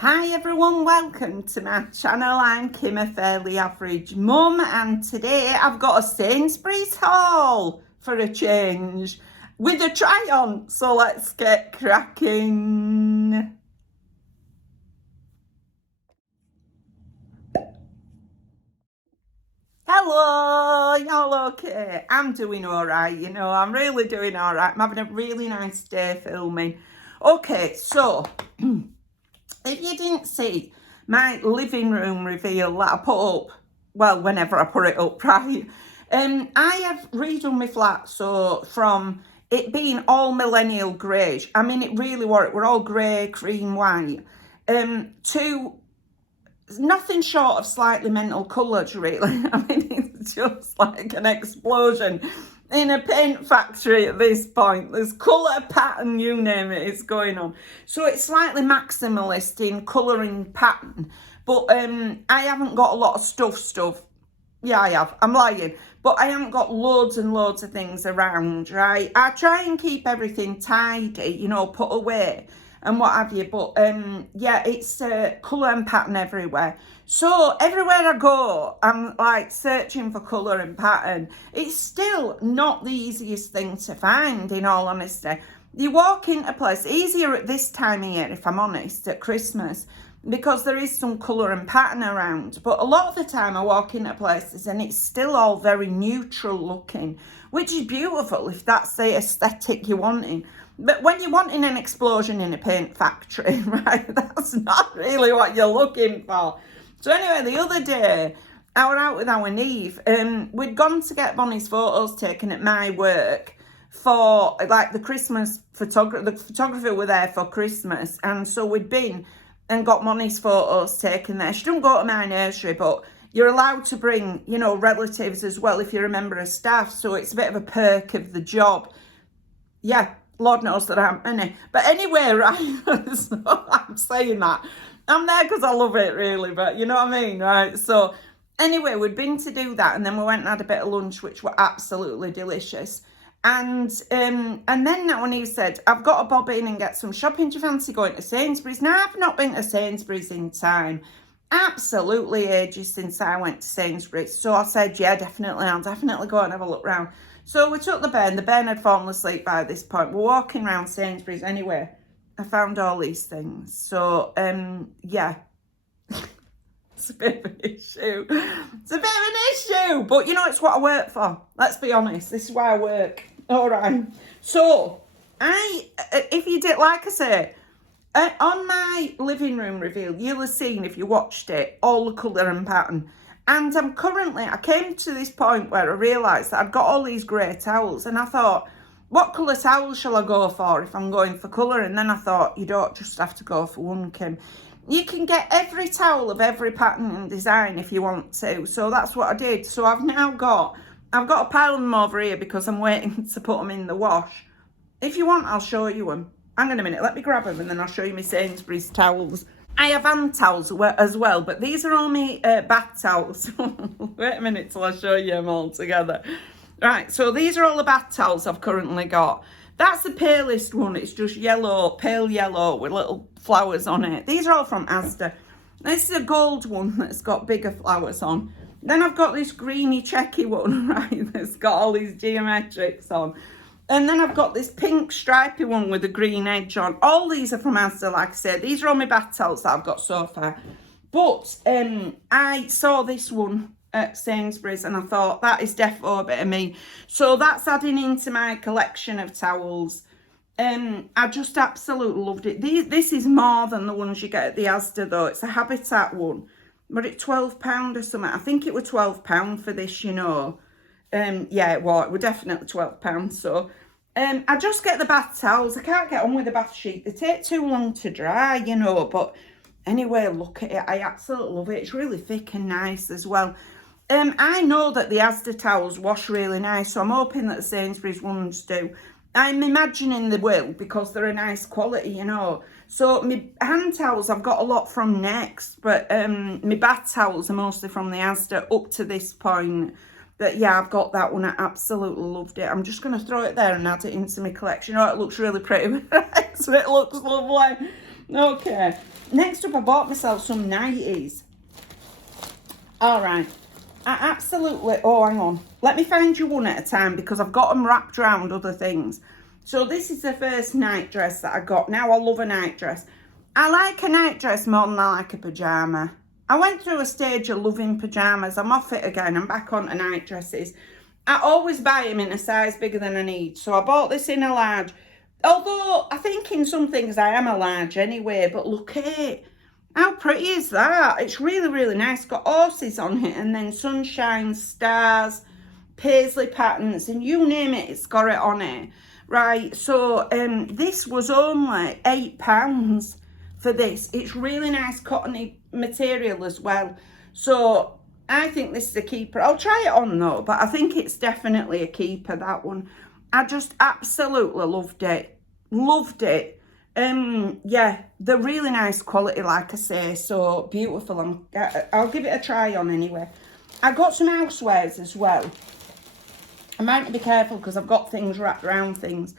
Hi everyone, welcome to my channel. I'm Kim, a fairly average mum, and today I've got a Sainsbury's haul for a change with a try on. So let's get cracking. Hello, y'all okay? I'm doing alright, I'm really doing alright. I'm having a really nice day filming. Okay, so if you didn't see my living room reveal that I put up, well, whenever I put it up, right? I have redone my flat, so from it being all millennial greyish, I mean, it really was, we're all grey, cream, white, to nothing short of slightly mental colours, really. I mean, it's just like an explosion in a paint factory at this point. There's colour, pattern, you name it, it's going on. So it's slightly maximalist in colouring pattern, but I haven't got a lot of stuff. Yeah, I have. I'm lying. But I haven't got loads and loads of things around, right? I try and keep everything tidy, put away and what have you. But yeah, it's colour and pattern everywhere. So everywhere I go, I'm like searching for colour and pattern. It's still not the easiest thing to find, in all honesty. You walk into a place, easier at this time of year, if I'm honest, at Christmas, because there is some colour and pattern around. But a lot of the time I walk into places and it's still all very neutral looking, which is beautiful if that's the aesthetic you're wanting. But when you're wanting an explosion in a paint factory, right, that's not really what you're looking for. So anyway, the other day, I was out with our Neve, we'd gone to get Bonnie's photos taken at my work for like the Christmas photographer. The photographer were there for Christmas, and so we'd been and got Bonnie's photos taken there. She don't go to my nursery, but you're allowed to bring, relatives as well if you're a member of staff. So it's a bit of a perk of the job. Yeah, Lord knows that I'm in it. But anyway, right, so I'm saying that. I'm there because I love it, really, but you know what I mean, right? So anyway, we'd been to do that, and then we went and had a bit of lunch, which were absolutely delicious. And then that when he said, I've got to bob in and get some shopping. Do you fancy going to Sainsbury's? Now, I've not been to Sainsbury's in time. Absolutely ages since I went to Sainsbury's. So I said, yeah, definitely. I'll definitely go and have a look round. So we took the Ben. The Ben had fallen asleep by this point. We're walking around Sainsbury's anyway. I found all these things. So, yeah. It's a bit of an issue. It's a bit of an issue. But, it's what I work for. Let's be honest. This is why I work. All right. So, if you did, like I say, on my living room reveal, you'll have seen, if you watched it, all the colour and pattern. And I came to this point where I realised that I've got all these grey towels, and I thought, what colour towels shall I go for if I'm going for colour? And then I thought, you don't just have to go for one, Kim. You can get every towel of every pattern and design if you want to. So that's what I did. So I've got a pile of them over here because I'm waiting to put them in the wash. If you want, I'll show you them. Hang on a minute, let me grab them and then I'll show you my Sainsbury's towels. I have hand towels as well, but these are all my bath towels. Wait a minute till I show you them all together. Right, so these are all the bath towels I've currently got. That's the palest one. It's just yellow, pale yellow with little flowers on it. These are all from Asda. This is a gold one that's got bigger flowers on. Then I've got this greeny checky one, right, that's got all these geometrics on. And then I've got this pink stripy one with a green edge on. All these are from Asda, like I said. These are all my bath towels that I've got so far. But I saw this one at Sainsbury's and I thought, that is defo a bit of me. So that's adding into my collection of towels. I just absolutely loved it. This is more than the ones you get at the Asda though. It's a Habitat one. But it's £12 or something. I think it was £12 for this, yeah, it was definitely £12. So I just get the bath towels. I can't get on with the bath sheet. They take too long to dry, but anyway, look at it. I absolutely love it. It's really thick and nice as well. I know that the Asda towels wash really nice, so I'm hoping that the Sainsbury's ones do. I'm imagining they will because they're a nice quality, So my hand towels, I've got a lot from Next, but my bath towels are mostly from the Asda up to this point. But yeah, I've got that one. I absolutely loved it. I'm just going to throw it there and add it into my collection. Oh, it looks really pretty. So it looks lovely. Okay, next up I bought myself some nighties. Alright, I absolutely, oh hang on, let me find you one at a time because I've got them wrapped around other things. So this is the first nightdress that I got. Now I love a nightdress. I like a nightdress more than I like a pajama. I went through a stage of loving pajamas. I'm off it again. I'm back onto nightdresses. I always buy them in a size bigger than I need. So I bought this in a large. Although I think in some things I am a large anyway. But look at it. How pretty is that? It's really, really nice. Got horses on it and then sunshine, stars, paisley patterns, and you name it, it's got it on it. Right, so this was only £8 for this. It's really nice cottony material as well. So I think this is a keeper. I'll try it on though, but I think it's definitely a keeper, that one. I just absolutely loved it. Loved it. Yeah, they're really nice quality, like I say, so beautiful. I'll give it a try on anyway. I got some housewares as well. I might be careful because I've got things wrapped around things.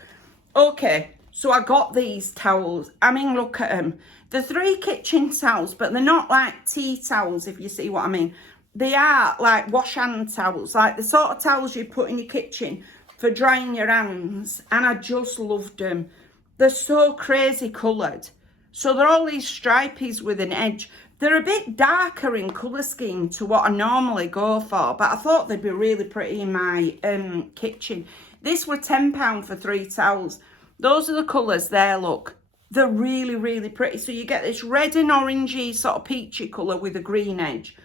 Okay, so I got these towels. I mean, look at them. They're 3 kitchen towels, but they're not like tea towels, if you see what I mean. They are like wash hand towels, like the sort of towels you put in your kitchen for drying your hands. And I just loved them. They're so crazy coloured. So they're all these stripies with an edge. They're a bit darker in colour scheme to what I normally go for, but I thought they'd be really pretty in my kitchen. This were £10 for 3 towels. Those are the colours there, look. They're really, really pretty. So you get this red and orangey sort of peachy colour with a green edge,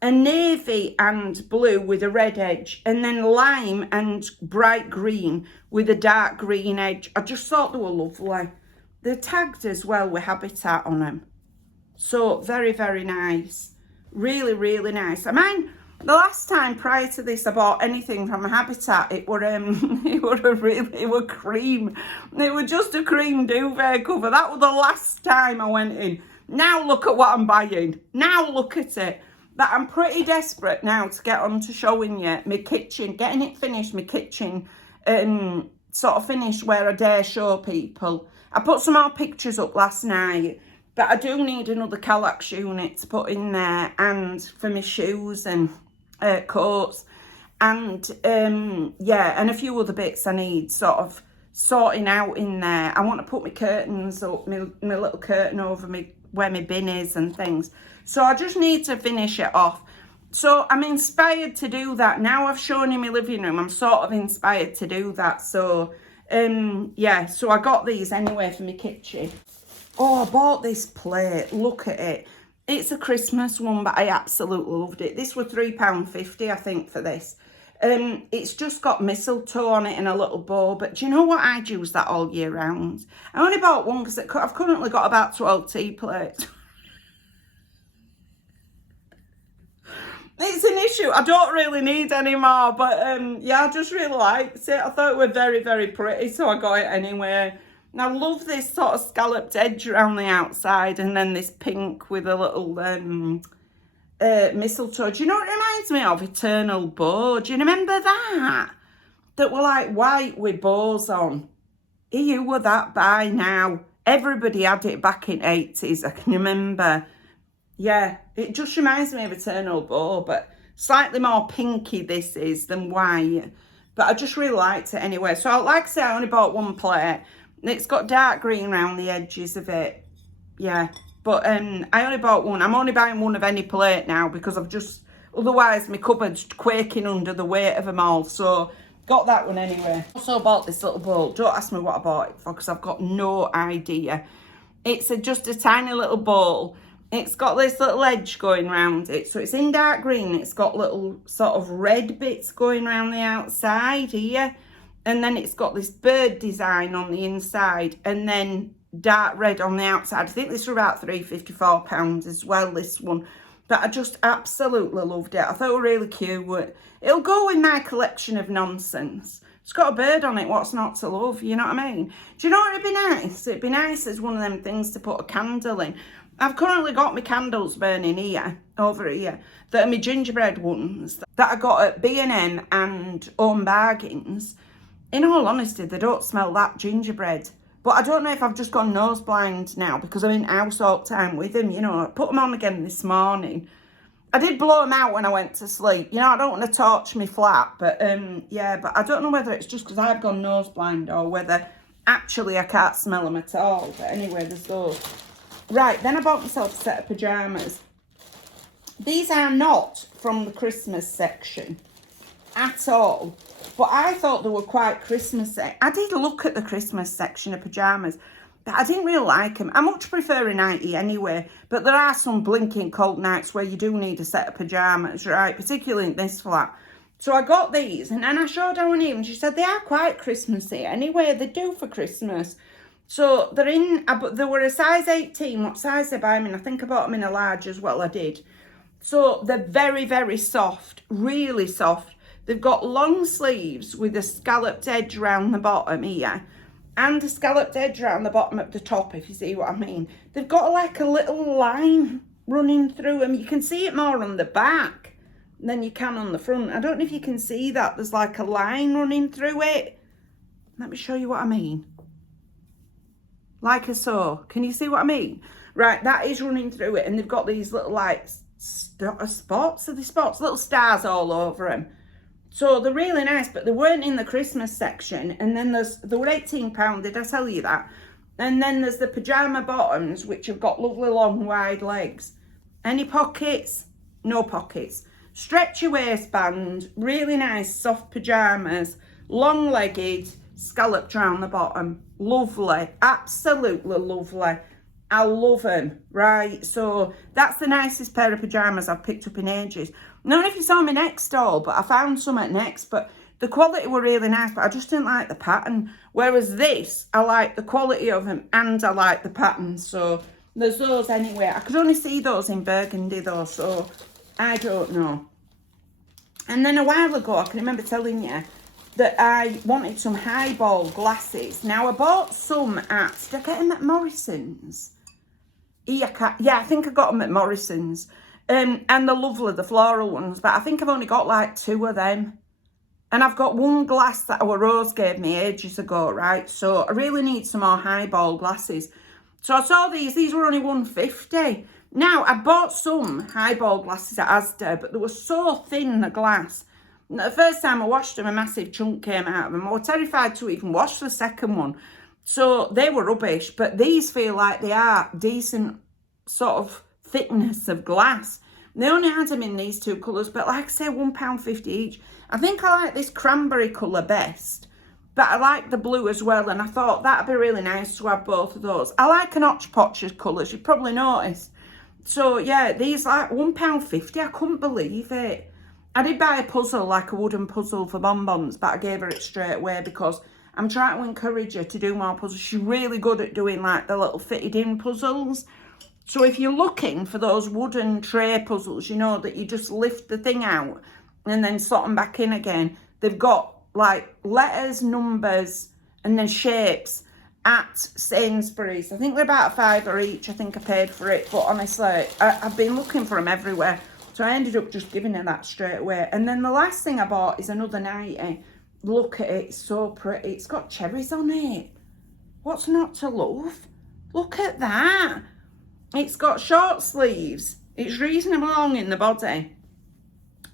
a navy and blue with a red edge, and then lime and bright green with a dark green edge. I just thought they were lovely. They're tagged as well with Habitat on them. So very, very nice. Really, really nice. I mean, the last time prior to this I bought anything from Habitat, it were cream. It were just a cream duvet cover. That was the last time I went in. Now look at what I'm buying. Now look at it. But I'm pretty desperate now to get on to showing you my kitchen, getting it finished, my kitchen sort of finished where I dare show people. I put some more pictures up last night. But I do need another Kallax unit to put in there, and for my shoes and coats, and yeah, and a few other bits I need sort of sorting out in there. I want to put my curtains up, my little curtain over me where my bin is and things. So I just need to finish it off. So I'm inspired to do that. Now I've shown you my living room, I'm sort of inspired to do that. So yeah, so I got these anyway for my kitchen. Oh, I bought this plate. Look at it. It's a Christmas one, but I absolutely loved it. This was £3.50, I think, for this. It's just got mistletoe on it and a little bow. But do you know what? I'd use that all year round. I only bought one because I've currently got about 12 tea plates. It's an issue. I don't really need any more. But yeah, I just really liked it. I thought it was very, very pretty, so I got it anyway. And I love this sort of scalloped edge around the outside, and then this pink with a little mistletoe. Do you know what it reminds me of? Eternal Bow. Do you remember that? That were like white with bows on. You were that by now. Everybody had it back in 80s, I can remember. Yeah, it just reminds me of Eternal Bow, but slightly more pinky this is than white. But I just really liked it anyway. So like I say, I only bought one plate. It's got dark green around the edges of it. Yeah, but I only bought one. I'm only buying one of any plate now because I've just, otherwise my cupboard's quaking under the weight of them all. So got that one anyway. Also bought this little bowl. Don't ask me what I bought it for because I've got no idea. It's just a tiny little bowl. It's got this little edge going around it. So it's in dark green. It's got little sort of red bits going around the outside here. And then it's got this bird design on the inside and then dark red on the outside. I think this was about £3.54 as well, this one. But I just absolutely loved it. I thought it was really cute. It'll go in my collection of nonsense. It's got a bird on it, what's not to love, you know what I mean? Do you know what would be nice? It'd be nice as one of them things to put a candle in. I've currently got my candles burning here, over here, that are my gingerbread ones that I got at B&M and Home Bargains. In all honesty, they don't smell that gingerbread. But I don't know if I've just gone nose blind now because I'm in house all the time with them, you know. I put them on again this morning. I did blow them out when I went to sleep. You know, I don't want to torch me flat, but yeah, but I don't know whether it's just because I've gone nose blind or whether actually I can't smell them at all. But anyway, there's those. Right, then I bought myself a set of pyjamas. These are not from the Christmas section at all, but I thought they were quite Christmassy. I did look at the Christmas section of pyjamas, but I didn't really like them. I much prefer a nightie anyway, but there are some blinking cold nights where you do need a set of pyjamas, right, particularly in this flat. So I got these, and then I showed her one even. She said they are quite Christmassy anyway. They do for Christmas. So they're in, they were a size 18. What size they buy them in? I think I bought them in a large as well. I did. So they're very, very soft, really soft. They've got long sleeves with a scalloped edge around the bottom here and a scalloped edge around the bottom at the top, if you see what I mean. They've got like a little line running through them. You can see it more on the back than you can on the front. I don't know if you can see that. There's like a line running through it. Let me show you what I mean. Like so. Can you see what I mean? Right, that is running through it, and they've got these little like spots. Are they spots? Little stars all over them. So they're really nice, but they weren't in the Christmas section. And then they were £18, did I tell you that? And then there's the pajama bottoms, which have got lovely long wide legs. Any pockets? No pockets. Stretchy waistband, really nice soft pajamas, long legged, scalloped around the bottom. Lovely, absolutely lovely. I love them, right? So that's the nicest pair of pyjamas I've picked up in ages. I don't know if you saw my Next stall, but I found some at Next, but the quality were really nice, but I just didn't like the pattern. Whereas this, I like the quality of them and I like the pattern. So there's those anyway. I could only see those in burgundy though, so I don't know. And then a while ago, I can remember telling you that I wanted some highball glasses. Now, I bought some at, did I get them at Morrison's? Yeah, I think I got them at Morrison's. And they're lovely, the floral ones, but I think I've only got like 2 of them. And I've got one glass that our Rose gave me ages ago, right? So I really need some more highball glasses. So I saw these were only £1.50. Now, I bought some highball glasses at Asda, but they were so thin, the glass. The first time I washed them, a massive chunk came out of them. I was terrified to even wash the second one. So they were rubbish, but these feel like they are decent sort of thickness of glass. They only had them in these 2 colours, but like I say, £1.50 each. I think I like this cranberry colour best, but I like the blue as well, and I thought that'd be really nice to have both of those. I like an hotchpotch of colours, you've probably noticed. So yeah, these like £1.50, I couldn't believe it. I did buy a puzzle, like a wooden puzzle for bonbons, but I gave her it straight away because I'm trying to encourage her to do more puzzles. She's really good at doing like the little fitted in puzzles. So if you're looking for those wooden tray puzzles, you know, that you just lift the thing out and then slot them back in again. They've got like letters, numbers, and then shapes at Sainsbury's. I think they're about £5 each. I think I paid for it. But honestly, I've been looking for them everywhere. So I ended up just giving her that straight away. And then the last thing I bought is another nightie. Look at it, it's so pretty. It's got cherries on it. What's not to love? Look at that. It's got short sleeves. It's reasonably long in the body.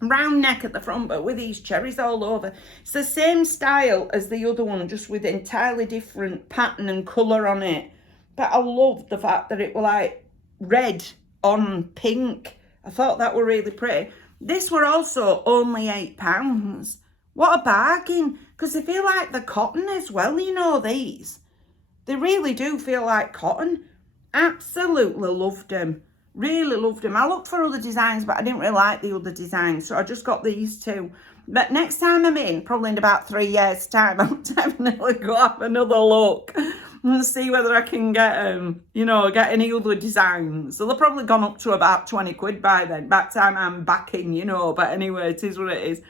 Round neck at the front, but with these cherries all over. It's the same style as the other one, just with entirely different pattern and colour on it. But I loved the fact that it was like red on pink. I thought that were really pretty. This were also only £8. What a bargain. Because they feel like the cotton as well, you know, these. They really do feel like cotton. Absolutely loved them. Really loved them. I looked for other designs, but I didn't really like the other designs, so I just got these 2. But next time I'm in, probably in about 3 years' time, I'll definitely go have another look and see whether I can get, you know, get any other designs. So they've probably gone up to about 20 quid by then, by the time I'm back in, you know. But anyway, it is what it is.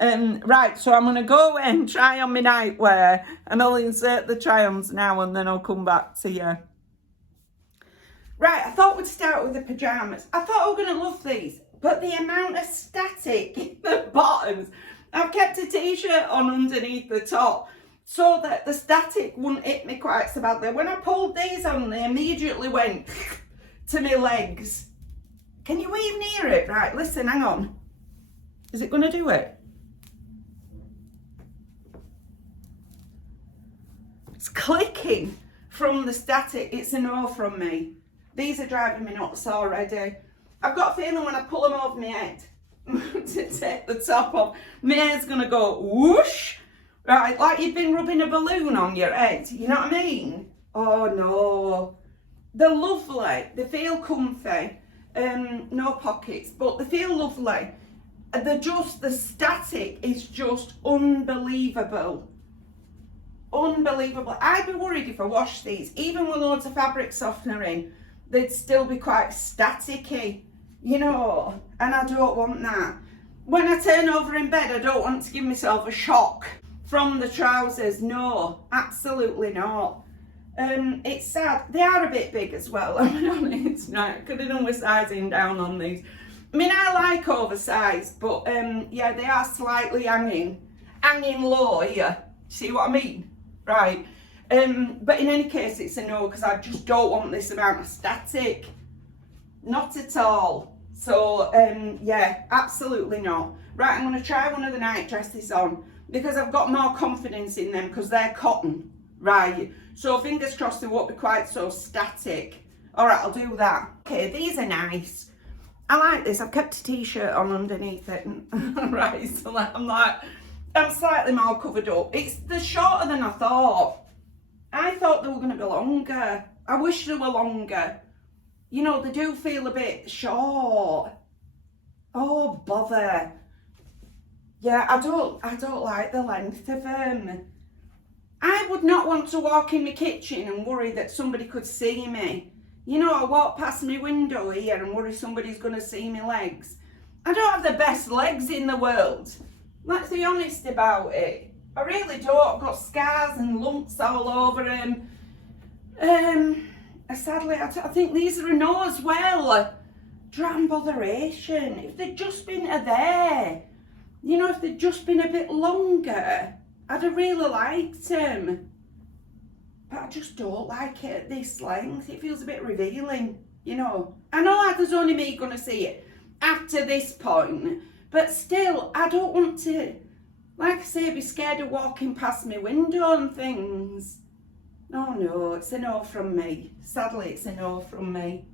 Right, so I'm going to go and try on my nightwear, and I'll insert the try-ons now, and then I'll come back to you. Right, I thought we'd start with the pyjamas. I thought I was going to love these, but the amount of static in the bottoms. I've kept a t-shirt on underneath the top, so that the static wouldn't hit me quite so badly. When I pulled these on, they immediately went to my legs. Can you even hear it? Right, listen, hang on. Is it going to do it? It's clicking from the static. It's a no from me. These are driving me nuts already. I've got a feeling when I pull them over my head to take the top off, my hair's going to go whoosh. Right, like you've been rubbing a balloon on your head. You know what I mean? Oh no. They're lovely. They feel comfy. No pockets, but they feel lovely. The static is just unbelievable. Unbelievable. I'd be worried if I washed these, even with loads of fabric softener in, they'd still be quite staticky, you know, and I don't want that. When I turn over in bed, I don't want to give myself a shock from the trousers. No, absolutely not. It's sad. They are a bit big as well. I'm honest, right? I could have done with sizing down on these. I mean, I like oversized, but yeah, they are slightly hanging low here. See what I mean? Right. But in any case, it's a no, because I just don't want this amount of static. Not at all. So, yeah, absolutely not. Right, I'm going to try one of the night dresses on, because I've got more confidence in them, because they're cotton. Right. So, fingers crossed they won't be quite so static. All right, I'll do that. Okay, these are nice. I like this. I've kept a t-shirt on underneath it. Right, so I'm slightly more covered up. They're shorter than I thought. I thought they were going to be longer. I wish they were longer. You know, they do feel a bit short. Oh, bother. Yeah, I don't like the length of them. I would not want to walk in my kitchen and worry that somebody could see me. You know, I walk past my window here and worry somebody's going to see my legs. I don't have the best legs in the world. Let's be honest about it. I really don't. I've got scars and lumps all over them. Sadly, I think these are a no as well. Dram botheration. If they'd just been there, you know, if they'd just been a bit longer, I'd have really liked them. But I just don't like it at this length. It feels a bit revealing, you know. I know that there's only me going to see it after this point, but still, I don't want to, like I say, be scared of walking past my window and things. Oh no, it's a no from me. Sadly, it's a no from me.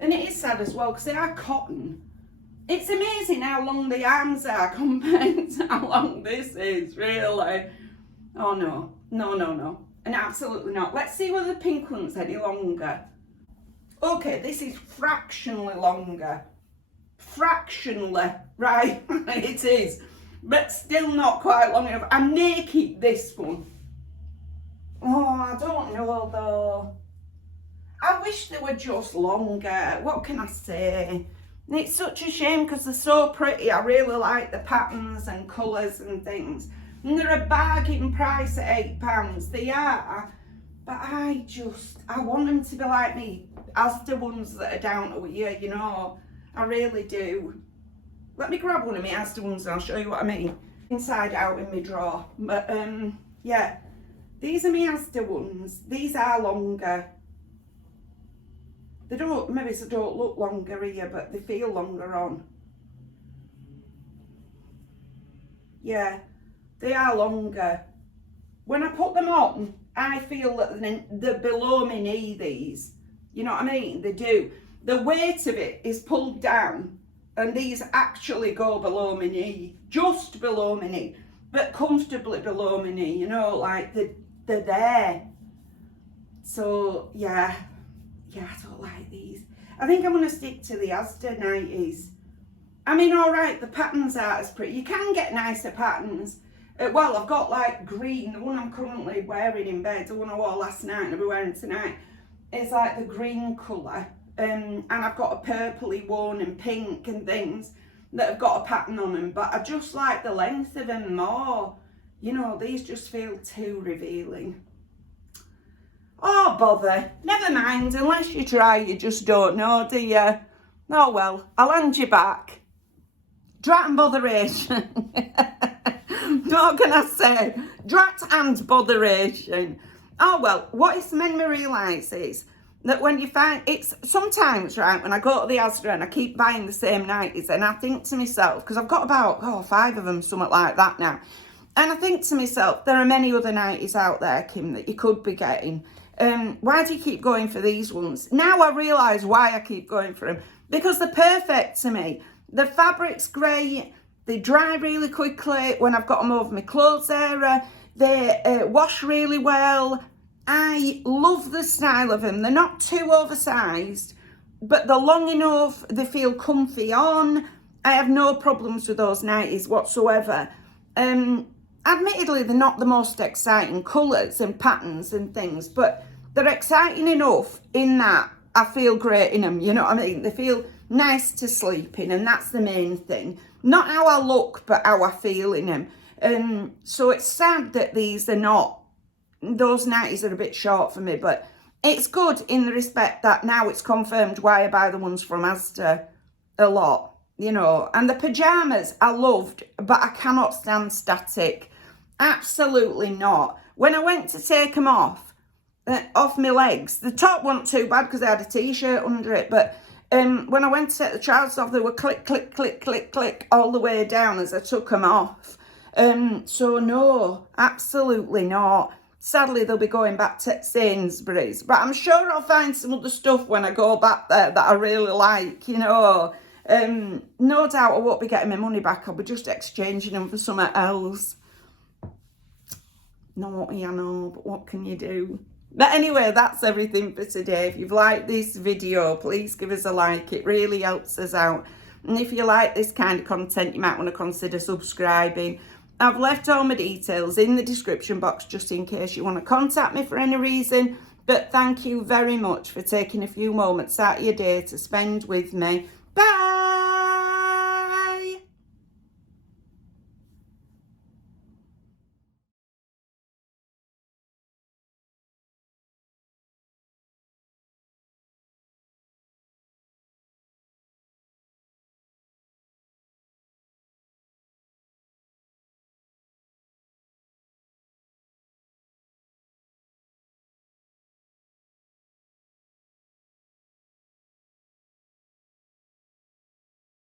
And it is sad as well, because they are cotton. It's amazing how long the arms are compared to how long this is, really. Oh no, no, no, no. And absolutely not. Let's see whether the pink one's any longer. Okay, this is fractionally longer. Fractionally, right? It is. But still not quite long enough. I may keep this one. Oh, I don't know though. I wish they were just longer. What can I say? And it's such a shame because they're so pretty. I really like the patterns and colours and things. And they're a bargain price at £8. They are. But I want them to be like me, as the ones that are down to here, you know. I really do. Let me grab one of my Asda ones and I'll show you what I mean. Inside out in my drawer. But yeah, these are my Asda ones. These are longer. They don't, maybe they don't look longer here, but they feel longer on. Yeah, they are longer. When I put them on, I feel that they're below my knee, these. You know what I mean? They do. The weight of it is pulled down, and these actually go below my knee, just below my knee, but comfortably below my knee, you know, like they're there. So yeah, I don't like these. I think I'm going to stick to the Asda 90s. I mean, all right, the patterns aren't as pretty. You can get nicer patterns. Well, I've got like green, the one I'm currently wearing in bed, the one I wore last night and I'll be wearing tonight, is like the green colour. And I've got a purpley one and pink and things that have got a pattern on them, but I just like the length of them more. You know, these just feel too revealing. Oh, bother. Never mind, unless you try, you just don't know, do you? Oh, well, I'll hand you back. Drat and botheration. What can I say? Drat and botheration. Oh well, what it's made me realise is that when you find, it's sometimes, right, when I go to the Asda and I keep buying the same nighties, and I think to myself, because I've got about 5 of them, something like that now, and I think to myself, there are many other nighties out there, Kim, that you could be getting. Why do you keep going for these ones? Now I realise why I keep going for them. Because they're perfect to me. The fabric's great. They dry really quickly when I've got them over my clothes area. They wash really well. I love the style of them. They're not too oversized, but they're long enough. They feel comfy on. I have no problems with those nighties whatsoever. Admittedly, they're not the most exciting colours and patterns and things, but they're exciting enough in that I feel great in them, you know what I mean? They feel nice to sleep in, and that's the main thing. Not how I look, but how I feel in them. So it's sad that these are not, those nighties are a bit short for me, but it's good in the respect that now it's confirmed why I buy the ones from Asda a lot, you know. And the pajamas I loved, but I cannot stand static. Absolutely not. When I went to take them off my legs, the top wasn't too bad because I had a t-shirt under it, but when I went to take the trousers off, they were click, click, click, click, click all the way down as I took them off. So no, absolutely not. Sadly, they'll be going back to Sainsbury's, but I'm sure I'll find some other stuff when I go back there that I really like, you know. No doubt I won't be getting my money back. I'll be just exchanging them for something else. Naughty, I know, but what can you do? But anyway, that's everything for today. If you've liked this video, please give us a like. It really helps us out. And if you like this kind of content, you might want to consider subscribing. I've left all my details in the description box just in case you want to contact me for any reason. But thank you very much for taking a few moments out of your day to spend with me. Bye!